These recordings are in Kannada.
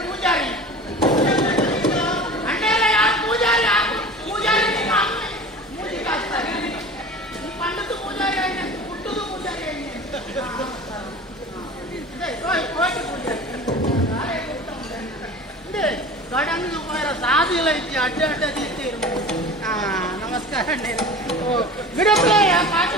ಪೂಜಾರಿ ಅಣ್ಣೆಲ್ಲ ಯಾರು ಪೂಜಾರಿ ಪೂಜಾರಿ ಮೂಜಿ ಕಾಸ್ತಾರೆ ಪಂಡದು ಪೂಜಾರಿ ಅಣ್ಣ ಹುಟ್ಟುದು ಪೂಜಾರಿ ಅಣ್ಣ ಕೋಟಿ ಪೂಜಾರಿ ಗಡಂದು ಸಾದಿಲ್ಲ ಇತ್ತು ಅಡ್ಡ ಅಡ್ಡ ಇರ್ತೀರು ನಮಸ್ಕಾರ ಅಣ್ಣೆ ಬಿಡಪ್ರೆ ಪಾಠ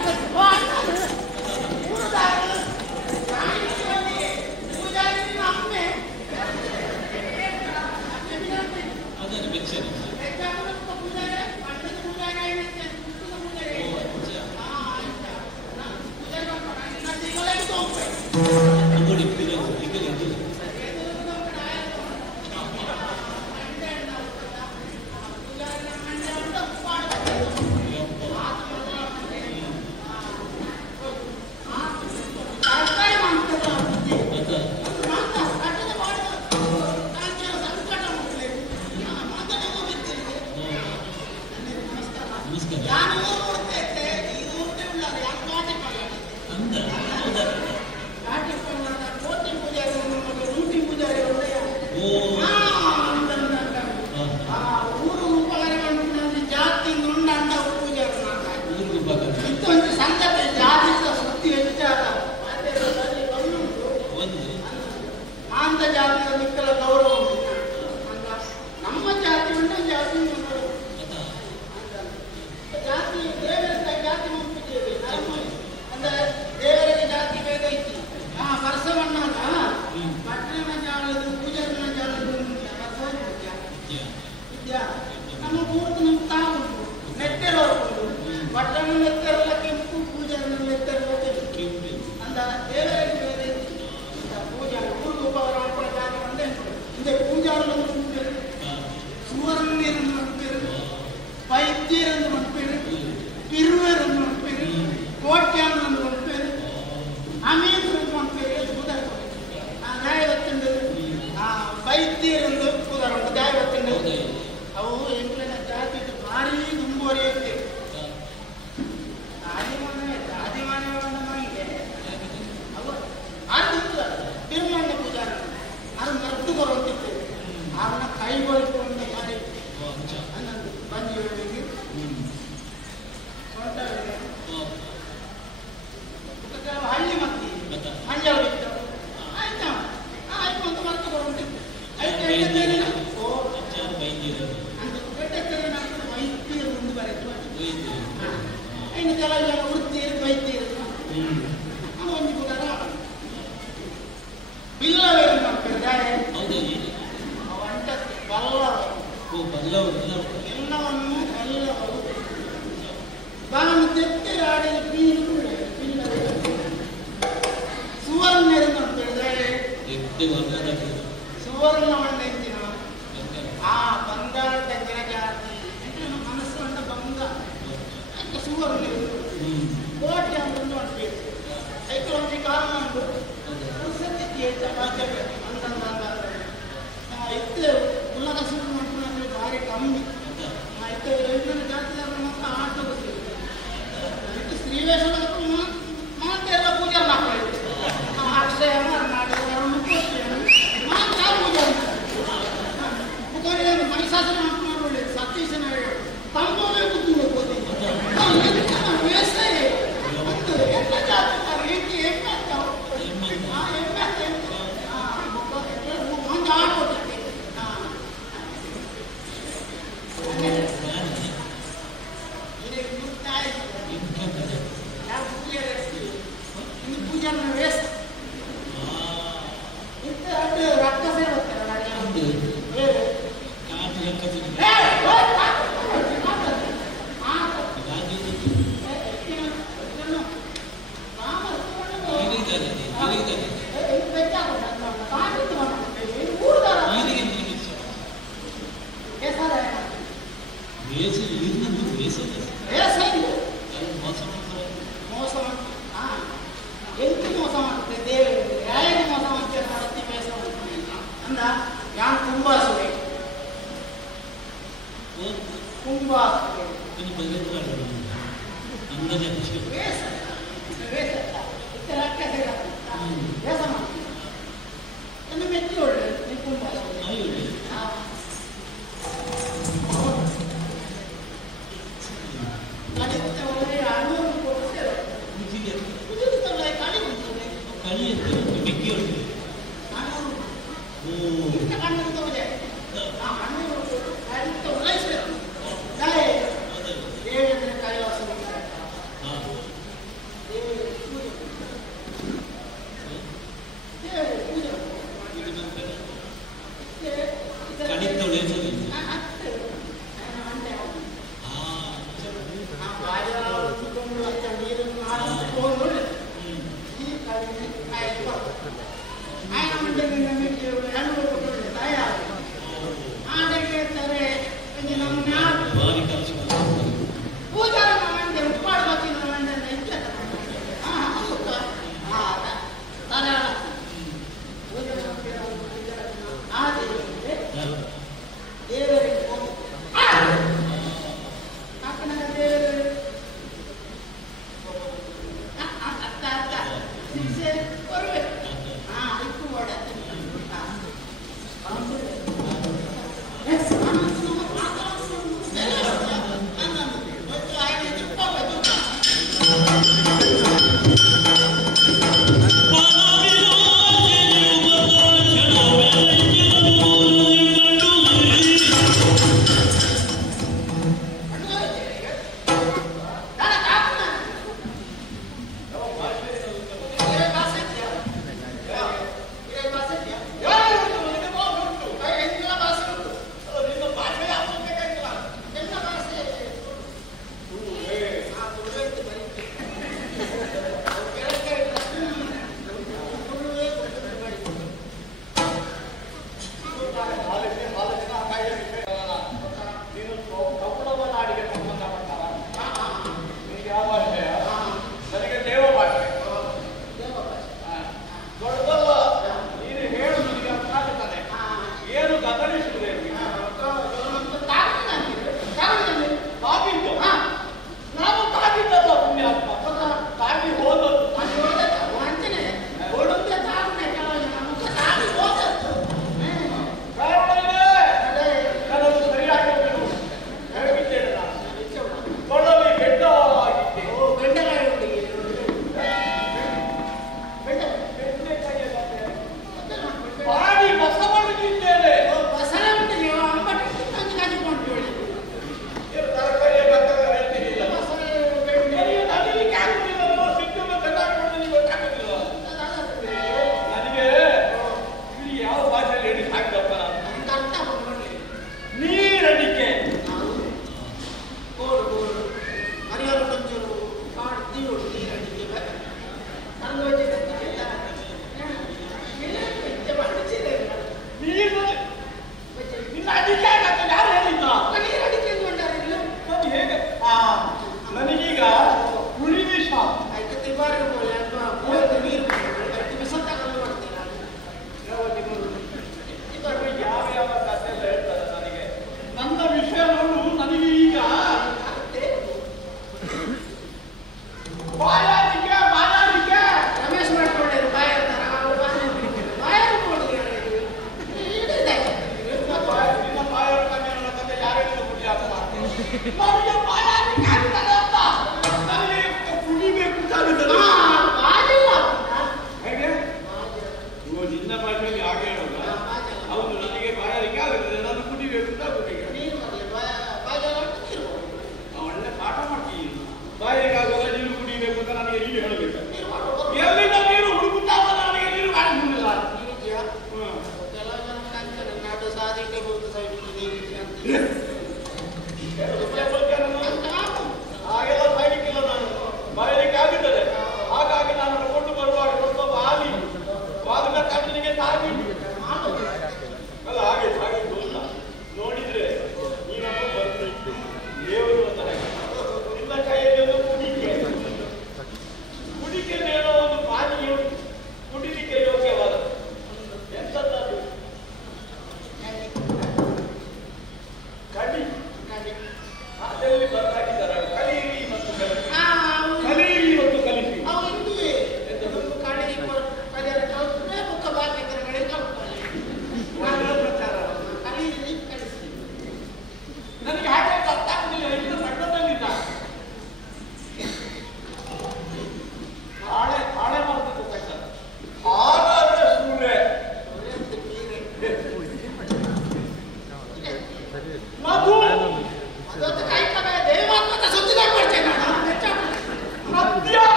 Yes,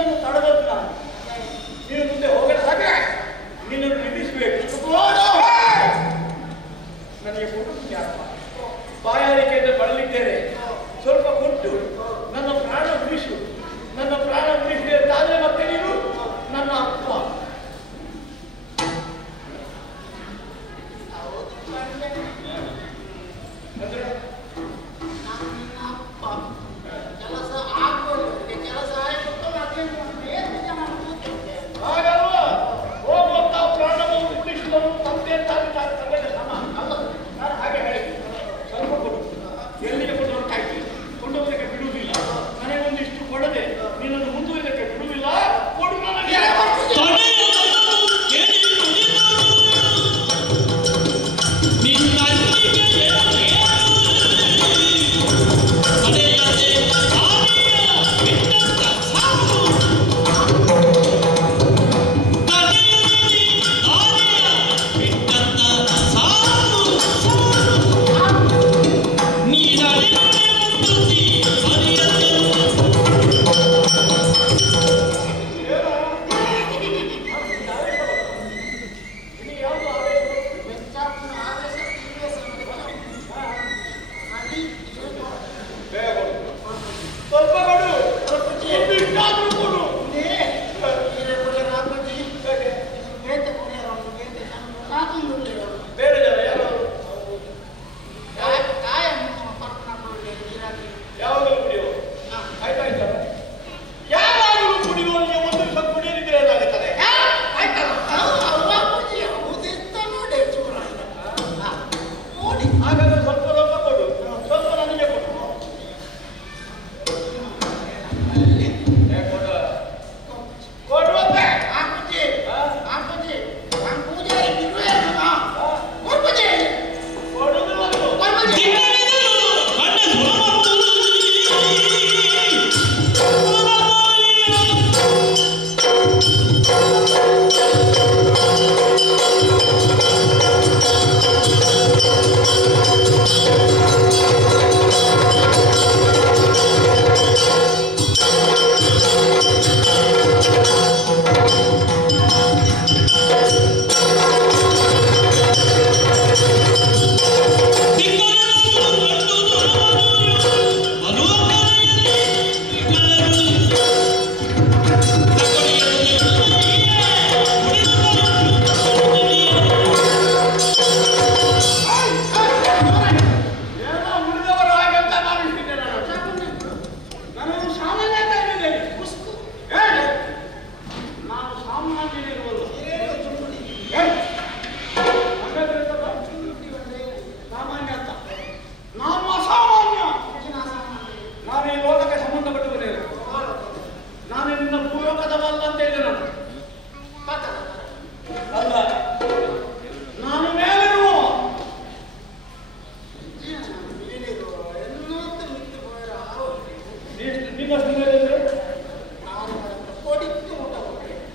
ನಿನ್ನನ್ನು ತಡೆದದ್ದು ನಾನು. ನೀನು ಮುಂದೆ ಹೋಗದ ಹಾಗೆ ನಿನ್ನನ್ನು ನಿಲ್ಲಿಸಬೇಕು. ನನಗೆ ಕೊಟ್ಟು ಬಾಯಾರಿಕೆಯಿಂದ ಬಳಲಿದ್ದೇನೆ, ಸ್ವಲ್ಪ ಕೊಟ್ಟು ನನ್ನ ಪ್ರಾಣ ಉಳಿಸು. ನನ್ನ ಪ್ರಾಣ ಉಳಿಸಿದೆ ತಾನೇ ಮತ್ತೆ ನೀನು ನನ್ನ ಅಪ್ಪ. ಹಾಗಲ್ವಾ, ಹೋಗುವಂತ ಪ್ರಾಣವನ್ನು ಉಳಿಸಿದವರು ತಂದೆ ತಂದೆ ಸಮ ಅಲ್ಲ. ನಾನು ಹಾಗೆ ಹೇಳಿದ್ದೆ, ಸ್ವಲ್ಪ ಕೊಡು. ಎಲ್ಲಿಗೆ ಕೊಟ್ಟವರು ಕಾಯ್ತು, ಕೊಂಡೋಗಲಿಕ್ಕೆ ಬಿಡುವುದಿಲ್ಲ. ನನಗೊಂದಿಷ್ಟು ಕೊಡದೆ ನಿನ್ನನ್ನು ಮುಂದುವರಿದಕ್ಕೆ ಬಿಡುವುದಿಲ್ಲ. ಕೊಡು ನನಗೆ.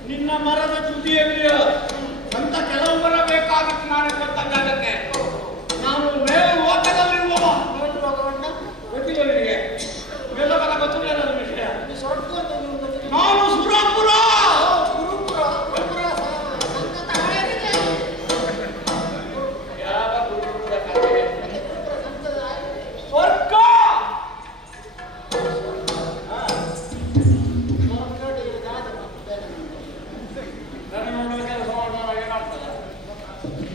ನಿನ್ನ ಮರದ ತುದಿಯಲ್ಲಿ ಅಂತ ಕೆಲವು ಬರಬೇಕಾಗಿತ್ತು. ನಾನು ಗೊತ್ತಾಗಕ್ಕೆ ನಾನು ಮೇಲು ಲೋಕದಲ್ಲಿರುವ ಗೊತ್ತಿಲ್ಲ ನಿನಗೆ. ಮೇಲೋಕದ ಗೊತ್ತಿಲ್ಲ ನನ್ನ ವಿಷಯ. ನಾನು ಸುರಪುರ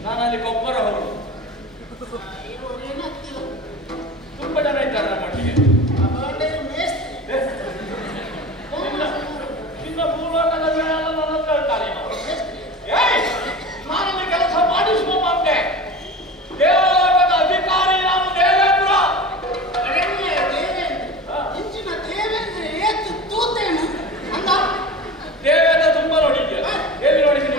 ನಾನಲ್ಲಿ ಗೊಬ್ಬರ ಹೊರಡು. ತುಂಬಾ ಜನ ಇದ್ದಾರೆ ನಮ್ಮ ಮಟ್ಟಿಗೆ. ನಿನ್ನ ಭೂಲೋಕದಲ್ಲಿ ನನ್ನ ಹೇಳ್ತಾರೆ, ನಾನಲ್ಲಿ ಕೆಲಸ ಮಾಡಿಸುವ ಬಂದೆ. ದೇವಲೋಕದ ಅಧಿಕಾರಿ ನಾನು ದೇವೇಂದ್ರ. ದೇವೇಂದ್ರ ತುಂಬಾ ನೋಡಿದ್ದೆ. ಎಲ್ಲಿ ನೋಡಿದ್ದೀನಿ?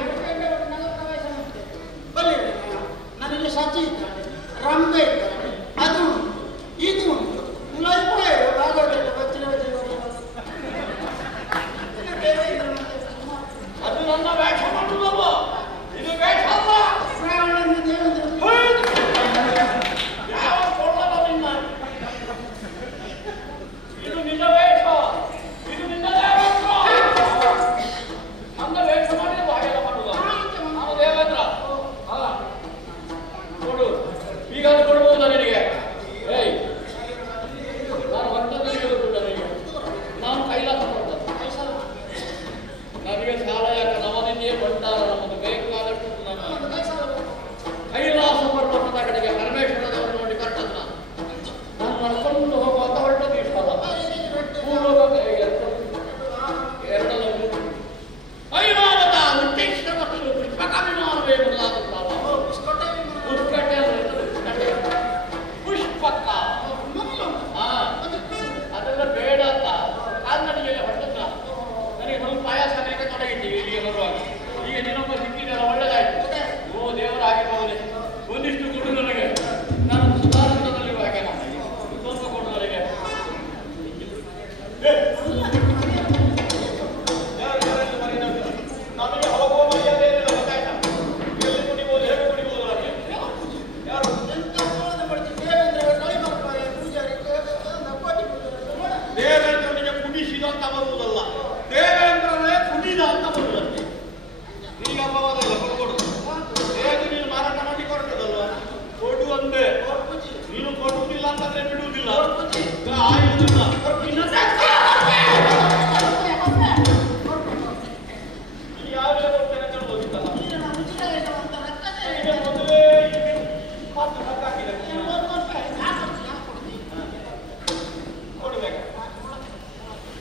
ನನಗೆ ಸಜ್ಜಿ ಇದ್ದಾನೆ, ರಂಬೆ ಇದ್ದಾನೆ, ಅದು ಇದು ಅದು ನನ್ನ ವೇಷ ಮಾಡುವುದಲ್ಲ, ಇದು ವೇಷ ಅಲ್ಲ. ಯಾವ ಕೊಳ್ಳಲ್ಲ ನಿನ್ನ, ಇದು ನಿನ್ನ ವೇಷ, ಇದು ನಿನ್ನ ದೇವೇಂದ್ರ. ಗೊತ್ತಾಯ್ತು ಇಲ್ಲಿಗೆ ಬರುವಾಗ. ಈಗ ನಿನ್ನೊಬ್ಬ ಸಿಕ್ಕಿದೆಲ್ಲ ಒಳ್ಳೆದಾಯ್ತು. ಓ ದೇವರ ಹಾಗೆ ಹೋಗಲಿ. ಒಂದಿಷ್ಟು ಕೊಡು ನನಗೆ. ನಾನು ಸುಧಾರಿಸದಲ್ಲಿರುವಾಗ ಸ್ವಲ್ಪ ಕೊಡು ನನಗೆ. ನಮಗೆ ಹೋಗುವ ಮರ್ಯಾದೆ ಏನಿಲ್ಲ ಗೊತ್ತಾಯ್ತಾ? ಎಲ್ಲಿ ಕುಡಿಬೋದು ಹೇಗೆ ಕುಡಿಬೋದು ನನಗೆ? ಯಾರು ದೇವೇಂದ್ರನಿಗೆ ಕುಡಿಸಿದ ಅಂತ ಬರುವುದಲ್ಲ, ದೇವೇಂದ್ರನೇ ಕುಡಿದ ಅಂತ ಬರುವುದಷ್ಟೇ. ಈಗ ಅಪವಾದಲ್ಲ ಕೊಡು. ಹೇಗೆ ನೀನು ಮಾರಾಟ ಮಾಡಿ ಕೊಡ್ತದಲ್ವ? ಕೊಡುವಂತೆ. ನೀನು ಕೊಡುವುದಿಲ್ಲ ಅಂತಂದ್ರೆ ಬಿಡುವುದಿಲ್ಲ. ಆಯುವುದಿಲ್ಲ. ಯಾವ್ಯಾವ ಕೊಡ್ತೇನೆ ಅಂತ ಹೋಗಿತ್ತಲ್ಲ. ಈಗ ಮೊದಲೇ ಹತ್ತು ಹಾಕಿದೆ ಕೊಡ್ಬೇಕು.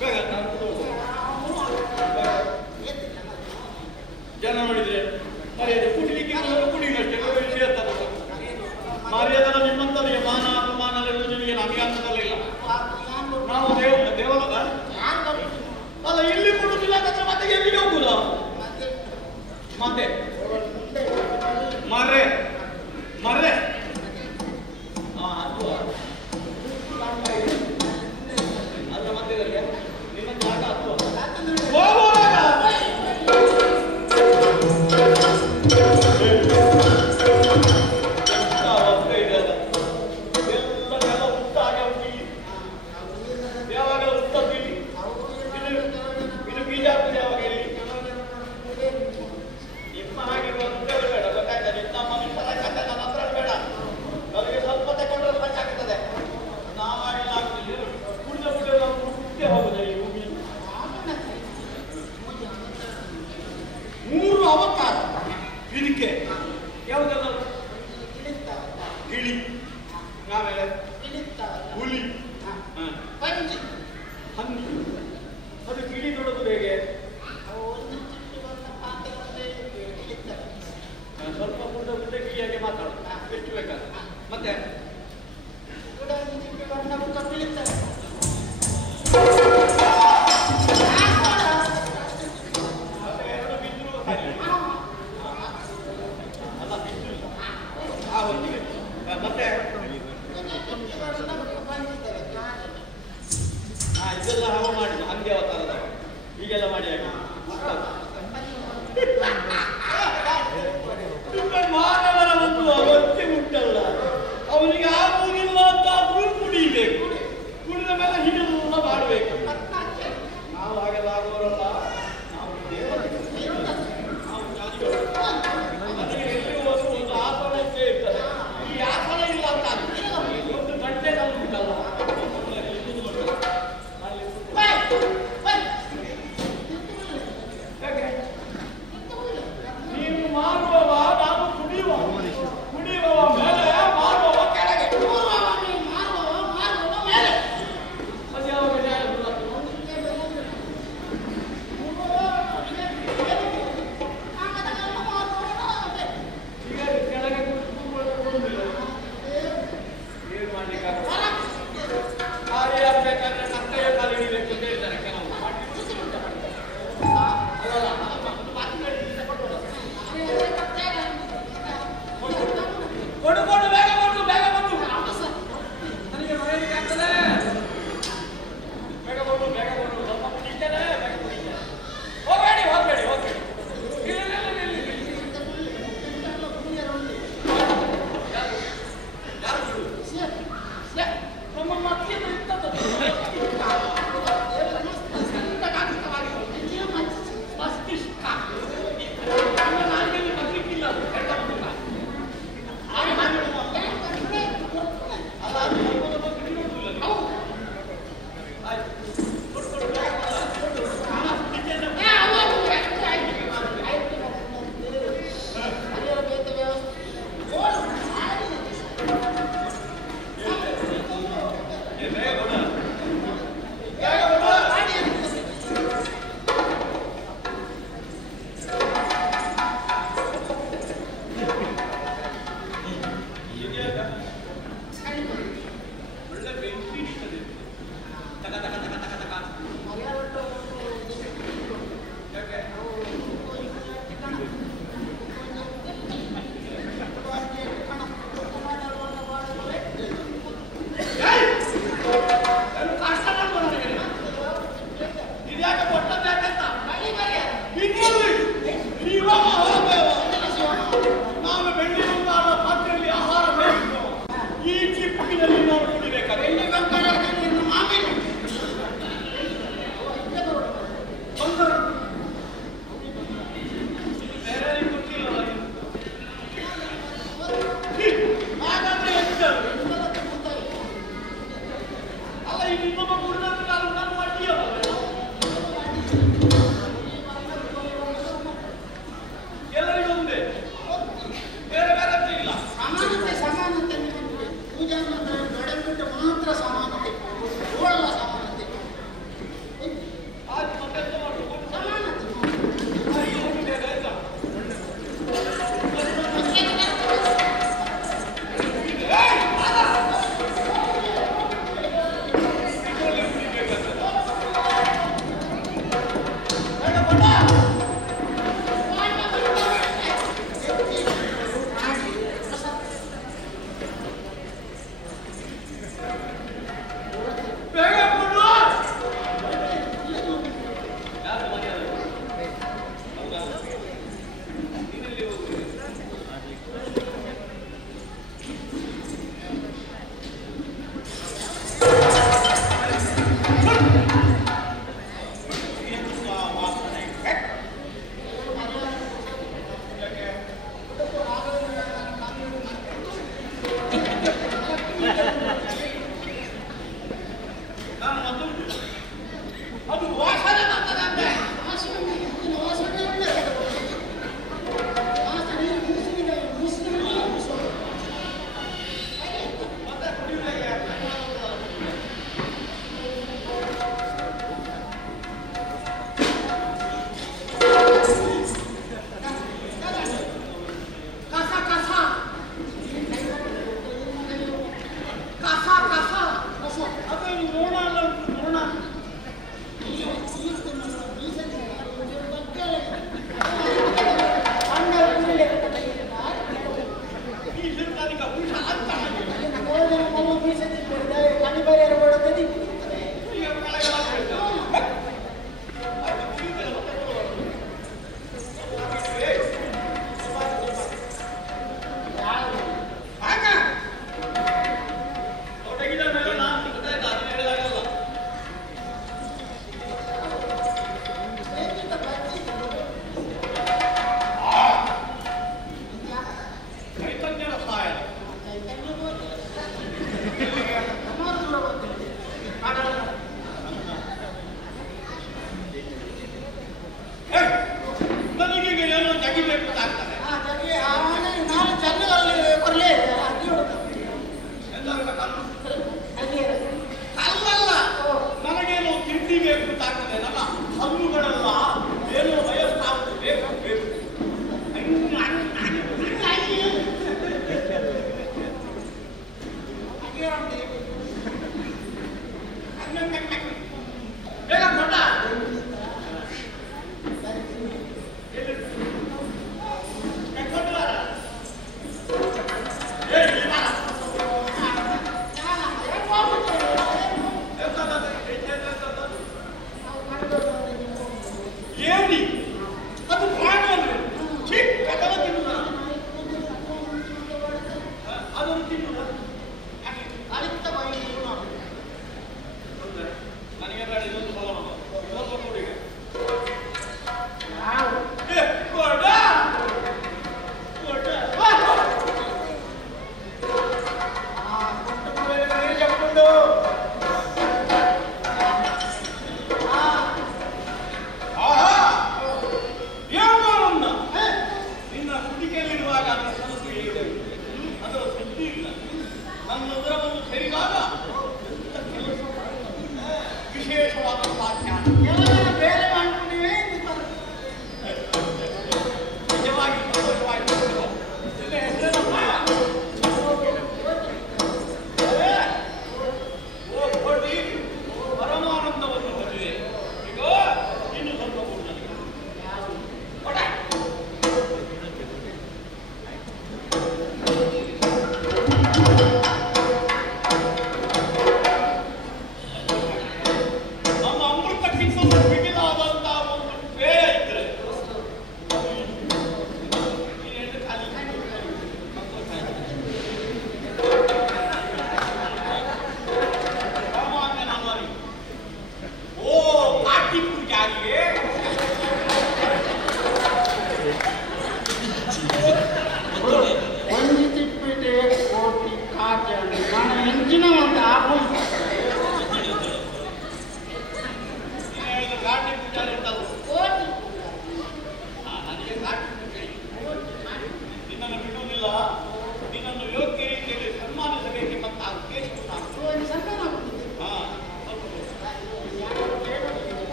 ಬೇಗ ಜನ ನೋಡಿದ್ರೆ ಮರ್ಯಾದೆ ಕುಡಿಲಿಕ್ಕೆ ಕುಡಿಯುವಷ್ಟೇ ಸೇರ್ತದೆ. ಮರ್ಯಾದೆ ನಿಮ್ಮಂತವರಿಗೆ ಮಾನ ಅಪಮಾನ ನಿಮಗೆ ನಮಗೆ ಅಂತದಲ್ಲ ಇಲ್ಲ. ನಾವು ದೇವರದ ಅಲ್ಲ ಇಲ್ಲಿ ಕೊಡುವುದಿಲ್ಲ ಅಂತಂದ್ರೆ ಮತ್ತೆ ಎಲ್ಲಿಗೆ ಹೋಗುದು? ಮತ್ತೆ ಮರ್ರೆ ಮರ್ರೆ ಅದ್ರ ಮಧ್ಯದಲ್ಲಿ ನಿಮ್ಮ ಜಾಗ ಹೋಗುವಾಗ ಮೂರು ಅವತಾರ ಇದಕ್ಕೆ ಯಾವುದೆಲ್ಲ ಗಿಳಿ, ಆಮೇಲೆ ಹುಲಿ, ಹಂದಿ. ಅದು ಗಿಳಿ ನೋಡೋದು ಹೇಗೆ? ಸ್ವಲ್ಪ ಮುಂದೆ ಮುಂದೆ ಗಿಳಿಯಾಗೆ ಮಾತಾಡೋದು ಎಷ್ಟು ಬೇಕಾದ್ರೆ. ಮತ್ತೆ ಎರಡು ಬಿದ್ರು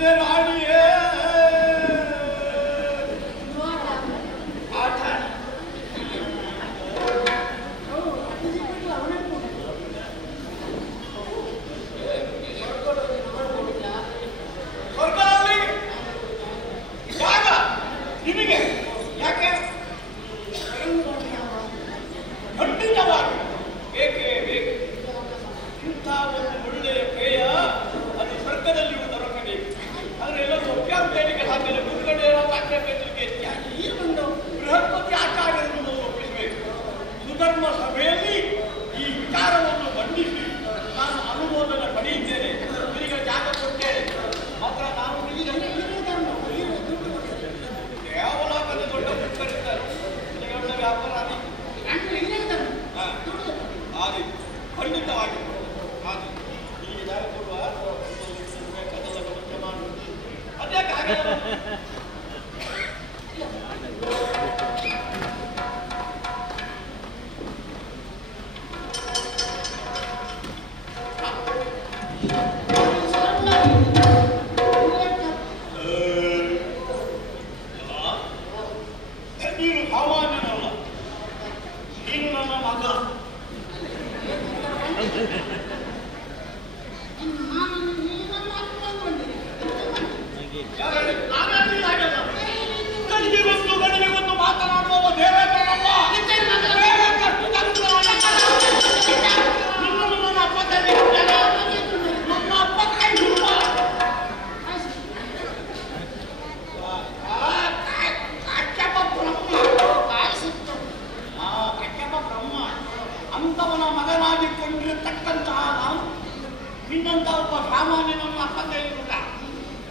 ಬಂದಿದೆ ರಾಣಿಯೇ. ಆಟ ಸ್ವರ್ಗದಲ್ಲಿ ಜಾಗ ನಿಮಗೆ ಯಾಕೆ? ಖಂಡಿತವಾಗಿ ಬೇಕೇ ಬೇಕು. ಇಂಥ ಒಂದು ಒಳ್ಳೆಯ ಪೇಯ ಅದು ಸ್ವರ್ಗದಲ್ಲಿಯೂ ದೊರಕಬೇಕು. ಆದರೆ ಎಲ್ಲರೂ ಒಪ್ಪಿಗೆ ಸಾಧ್ಯ. ಮುಂದ್ಗಡೆ ಸಾಕ್ಷ್ಯಕ್ಕೆ ಬೃಹಸ್ಪತಿ ಆಚಾರ್ಯರನ್ನು ಒಪ್ಪಿಸಬೇಕು. ಸುಧರ್ಮ ಸಭೆಯಲ್ಲಿ ಈ ವಿಚಾರವನ್ನು ಮಂಡಿಸಿ ನಾನು ಅನುಮೋದನೆ ಪಡೆಯುತ್ತೇನೆ. ಇವರಿಗೆ ಜಾಗ ಕೊಡ್ತೇನೆ. ಮಾತ್ರ ನಾನು ದೇವಲೋಕದ ದೊಡ್ಡ ಮುಖರಿದ್ದಾರೆ. ಒಳ್ಳೆ ವ್ಯಾಪಾರಾದಿ ಆದಿ ಖಂಡಿತವಾಗಿ ಆದಿ ಹೀಗೆ ಜಾಗ ಕೊಡುವ ಬೇಕಾದೆಲ್ಲ ವ್ಯವಸ್ಥೆ ಮಾಡುವುದು ಅದ್ಯಾಕೆ ಹಾಗೆ ನೀನು ಸಾಮಾನ್ಯನಲ್ಲ. ನೀನು ನನ್ನ ಮಗ. ಗಣಿಗೆ ಗೊತ್ತು ಮಾತನಾಡುವ ದೇವೇಂದ್ರನಲ್ಲ. ನಿನ್ನನ್ನು ನನ್ನ ಅಪ್ಪ ತಂದಿದ್ದೇನೆ. ನನ್ನ ಅಪ್ಪ ಕೈ ಹುಡುಗ. ಕಚ್ಚಪ ಬ್ರಹ್ಮ ಅಂತವನ ಮಗನಾಗಿಕೊಂಡಿರತಕ್ಕಂತಹ ನಾನು ನಿನ್ನಂತ ಒಬ್ಬ ಸಾಮಾನ್ಯನನ್ನು ಅಪ್ಪ ತೆಗೆದುಕೊಂಡ.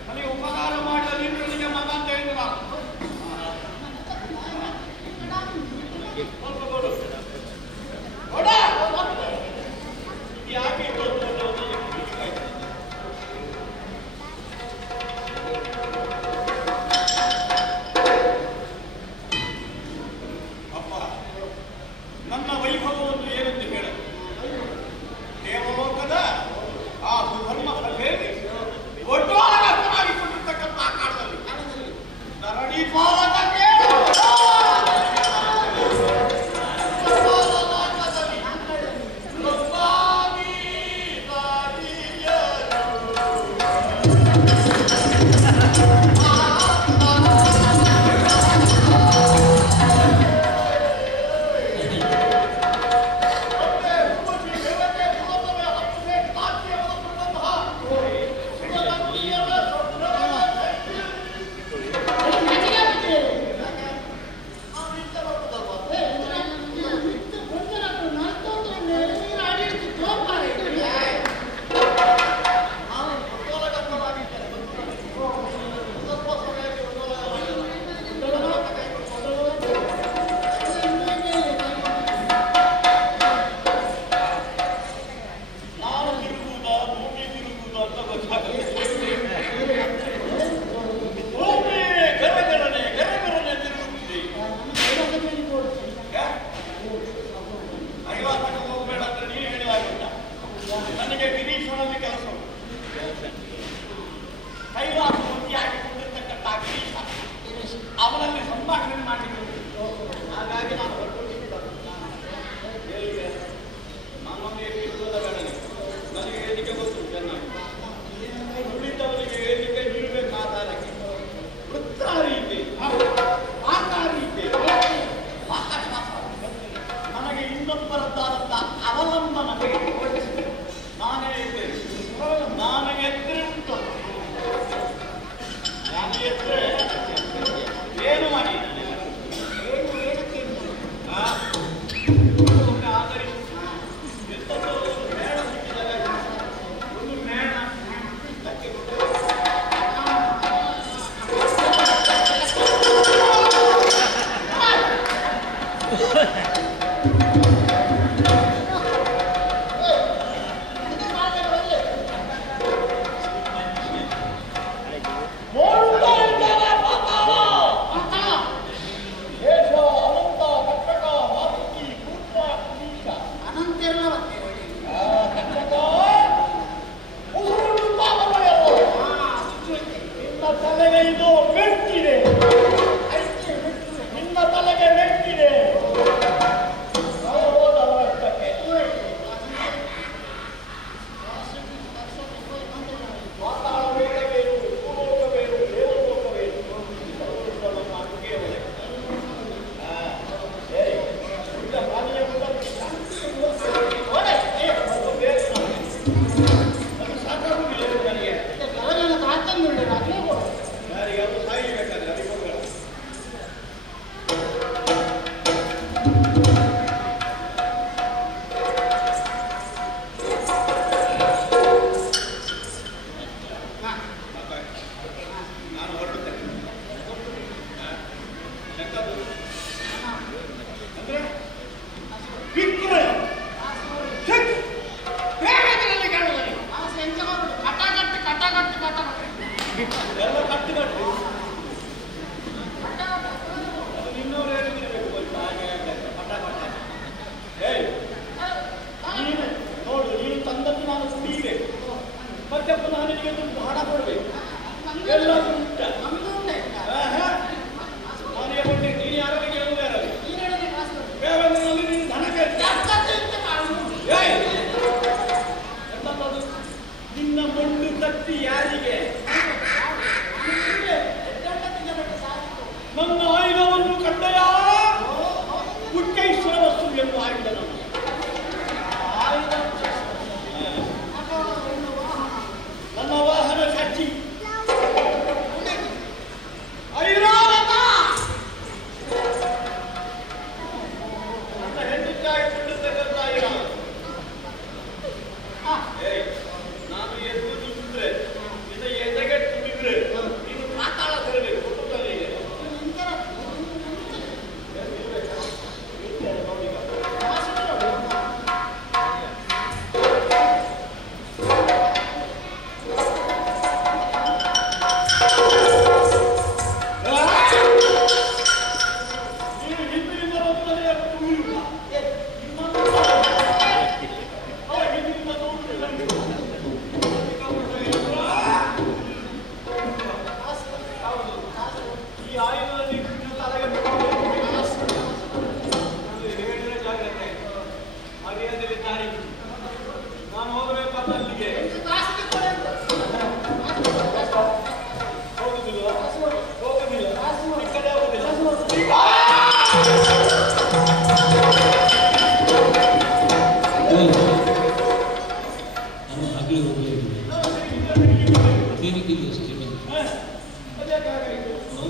ನನಗೆ ಉಪಕಾರ ಮಾಡಿದ ನಿನ್ನೊಂದಿಗೆ ಮಗ ಅಂತ ಹೇಳಿದ್ರು ನಾನು. ಯಾಕೆ ಅಪ್ಪ ನನ್ನ ವೈಭವವನ್ನು ಏನೆಂದು ಹೇಳ. ದೇವಲೋಕದ ಆ ಸುಧರ್ಮ ಸಭೆಯಲ್ಲಿ ಒಡ್ಡಾಗಿಕೊಂಡಿರ್ತಕ್ಕಂಥ ಕಾಲದಲ್ಲಿ ಧರಣಿ ಪಾಲಕಕ್ಕೆ ನನಗೆ ಗಿರೀಶನಲ್ಲಿ ಕೆಲಸ ಕೈಲಾಸಮೂರ್ತಿಯಾಗಿಕೊಂಡಿರ್ತಕ್ಕಂಥ ಗಿರೀಶ ಅವನಲ್ಲಿ ಸಂಭಾಷಣೆ ಮಾಡಿಕೊಂಡು ಹಾಗಾಗಿ ನಾನು ನನ್ನೊಂದು ಎತ್ತಿರುವುದ ಗಣನೆ ನನಗೆ ಹೇಳಿಕೆ ಗೊತ್ತು ಚೆನ್ನಾಗಿ. ಉಳಿದವರಿಗೆ ಹೇಳಿಕೆ ನೀಡಬೇಕು ಆಧಾರಕ್ಕೆ. ವೃತ್ತಾರಿ ಇದೆ, ಆಕಾರಿ ಇದೆ, ನನಗೆ ಇನ್ನೊಬ್ಬರದ್ದಾದಂಥ ಅವಲಂಬನೆ ನಾನೇ ಇದ್ದೇನೆ. ನನಗೆ ಎತ್ತರೆ ಉಂಟು. ನಾನು ಎತ್ತರೆ ಏನು ಮಾಡಿ ಹಾ. ನಾನು ಹೊರಡುತ್ತೇನೆ. ಅಂದ್ರೆ ವಿಕ್ರಯ ಬೇರೆದರಲ್ಲಿ ಕಾಣುವುದಿಲ್ಲ. ಎಲ್ಲ ಕಟ್ಟುಗಟ್ಟು ಅದು ನಿನ್ನವರು ಹೇಳಿದಿರಬೇಕು. ಏಯ್ ನೀನು ನೋಡು, ನೀನು ತಂದದ್ದು ನಾನು ಕುಡಿಯಬೇಕು, ಮತ್ತೆ ಪುನಃ ನಿನಗೆ ದುಡ್ಡು ಹಣ ಕೊಡಬೇಕು. ಎಲ್ಲ ಉಂಟ ನಾನೇ ಕೊಟ್ಟೆ. ನೀನು ಯಾರಲ್ಲಿ ಕೇಳುವುದು ಯಾರಲ್ಲಿ? ಬೇರೆದಲ್ಲಿ ನೀನು ಧನ ಎಂತದ್ದು? ನಿನ್ನ ಮಣ್ಣು ಕತ್ತಿ ಯಾರಿಗೆ? ನನ್ನ ಆಯುಧವನ್ನು ಕಂಡೆಯ ಉಚ್ಚೈಶ್ವರ ವಸ್ತು ಎಂಬ ಆಯುಧ ನನ್ನ ವಾಹನ ಸಾಕ್ಷಿ ಐರಾವತ. ನನ್ನ ಹೆಣ್ಣು ಚಾಯಿಸಿಕೊಂಡಿರ್ತಕ್ಕಂಥ ಐರಾವತ. ನಾನು ಎದ್ದು ನಿಂತ್ರೆ ನಿನ್ನ ಎದೆಗೆ ತುಂಬಿದ್ರೆ ನೀನು ಪಾತಾಳ ತರಬೇಕು. ಕುಟುಂಬದಲ್ಲಿ ನಾನು ಹೋಗಬೇಕಾದ ಅಲ್ಲಿಗೆ ಹೋಗುದಿಲ್ಲ, ಈ ಕಡೆ ಹೋಗುದಿಲ್ಲ.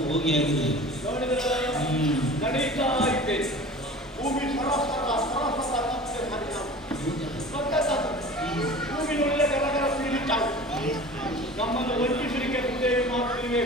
ಹೋಗಿ ಆಗಿದೆ ನಡೀತಾ ಇದ್ದೇನೆ. ಭೂಮಿ ಭೂಮಿ ನೋಡಿದ ಗರಗರ ಕುಡಿಲಿಕ್ಕಾವು. ನಮ್ಮನ್ನು ವಂಚಿಸಲಿಕ್ಕೆ ಮುಂದೆ ಮಾಡ್ತೀವಿ.